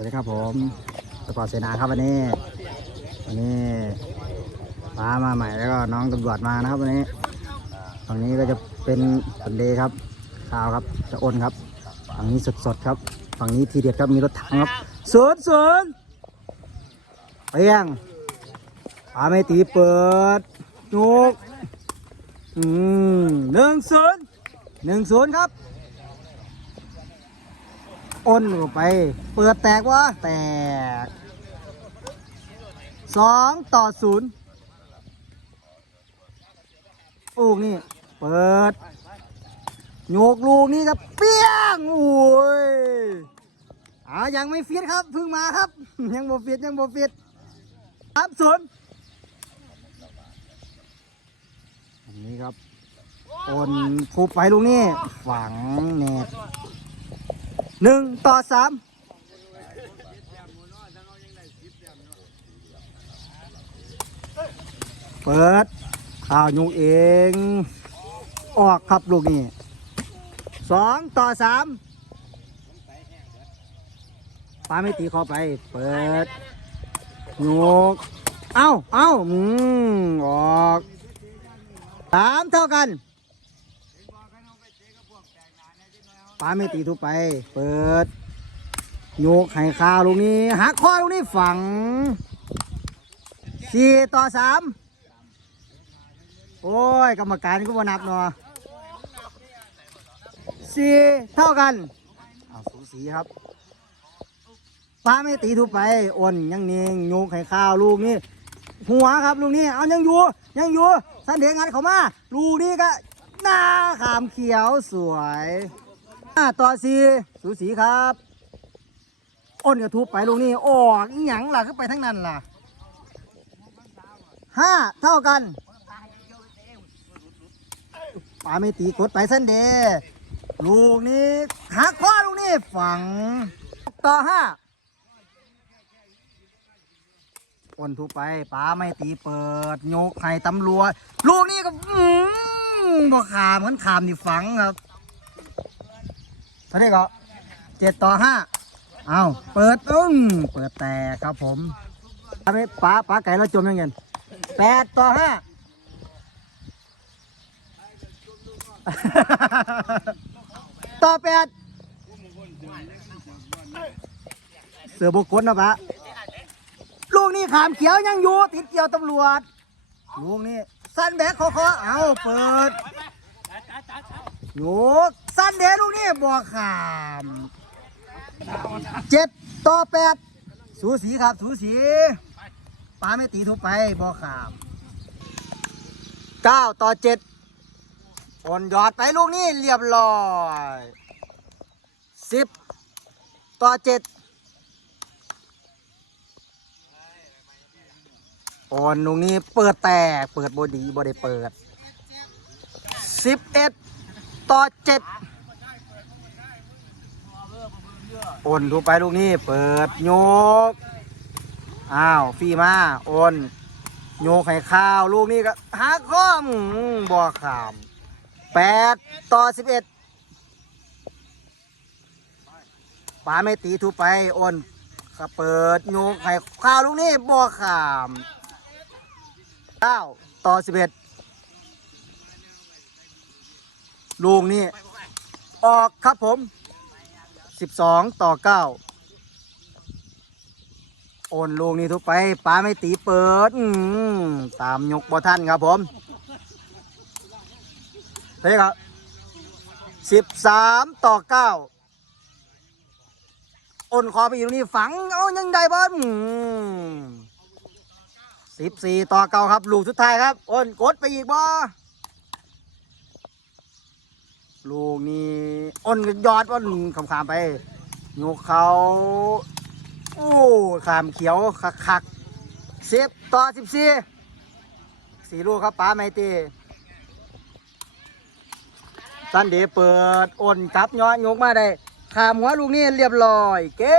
วัสดีครับผมสปอร์ตเสนาครับวันนี้ วันนี้ป้ามาใหม่แล้วก็น้องตำรวจมานะครับวันนี้ฝั่งนี้ก็จะเป็นสันเดครับข้าวครับจะอ้นครับฝั่งนี้สดๆครับ ฝั่งนี้ทีเด็ดครับมีรถถังครับสวนสวนไปยังป้าไม่ตีเปิดนกอืมหนึ่งศูนย์หนึ่งศูนย์ครับ อ้นเข้าไป เปิดแตกวะแตกสองต่อศูนย์ลูกนี่ เปิด โยกลูกนี่ครับ เปี้ยงโอ้ยอ่ายังไม่ฟิตครับเพิ่งมาครับ ยังบ่ฟิตยังบ่ฟิตครับศูนย์อันนี้ครับอ้นผูไปลูกนี่ฝังเน็ต หนึ่งต่อสามเปิดข่าวยูเอง ออกครับลูกนี่สองต่อสามปาไม่ตีเข้าไป เปิดยูกเอ้าเอ้าอืมออกสามเท่ากัน ปาไม่ตีทุบไป เปิด โยกไข่ข้าวลูกนี้หักข้อลูกนี้ฝังสี่ต่อสามโอ้ย กรรมการก็บ่นับเนาะสี่เท่ากันเอาสูสีครับปาไม่ตีทุบไปอ้นยังเนียงโยกไข่ข้าวลูกนี้หัวครับลูกนี้เอายังอยู่ยังอยู่สันเดงัดเขามาลูกนี้ก็หน้าขามเขียวสวยาต่อสี่สูสีครับอ้นกระทุบไปลูกนี้ออกอีหยังล่ะขึ้นไปทั้งนั้นล่ะห้าเท่ากันปาไม่ตีกดไปเส้นเดย์ลูกนี้หักข้อลูกนี้ฝัง ต่อห้าอ้นทุบไปปาไม่ตีเปิด โยกให้ตำรวจลูกนี้ก็อืมบ่ขามเหมือนขามที่ฝังครับ เท่าไหร่ก็เจ็ดต่อห้าเอาเปิดอึ้งเปิดแต่ครับผมปลาไปปลาปลาไก่เราจมยังไงแปดต่อห้าต่อแปดเสือบุกกลนะปะลูกนี่ขามเขียวยังอยู่ติดเกี่ยวตำรวจลูกนี่สั้นแบกคอคอเอาเปิด โยกสั้นเดลูกนี่บัวขามเจ็ดต่อแปดสูสีครับ สูสีปลาไม่ตีทุบไปบัวขามเก้าต่อเจ็ดอ่อนยอดไปลูกนี่เรียบร้อยสิบต่อเจ็ดอ่อนลูกนี้เปิดแตกเปิดบอดีบได้เปิดสิบเอ็ด ต่อเจ็ดโอนถูกไปลูกนี้เปิดโยก อ้าวฟีมาโอนโยกให้ข้าวลูกนี้ก็หักข้อมบ่อขามแปดต่อสิบเอ็ดป๋าไม่ตีถูกไปโอนก็เปิดโยกให้ข้าวลูกนี้บ่อขามเก้าต่อสิบเอ็ด ลูกนี่ ออกครับผม 12 ต่อ 9 โอนลูกนี่ทุกไปป้าไม่ตีเปิดตามยกบอท่านครับผมเฮ้ยครับ 13 ต่อ 9 โอนคอไปอยู่นี่ฝัง เอายังได้บ้างสิบสี่ต่อเก้าครับ ลูกสุดท้ายครับ โอนกดไปอีกบ่ ลูกนี่อ้นก็ยอดอ้นขำขามไปโยกเขาโอ้ขามเขียวคักคักสิบต่อสิบสี่สี่ลูกครับป้าไม่ตีซันเดย์เปิดอ้นจับย้อนยกมาได้ขามหัวลูกนี่เรียบร้อย เก๊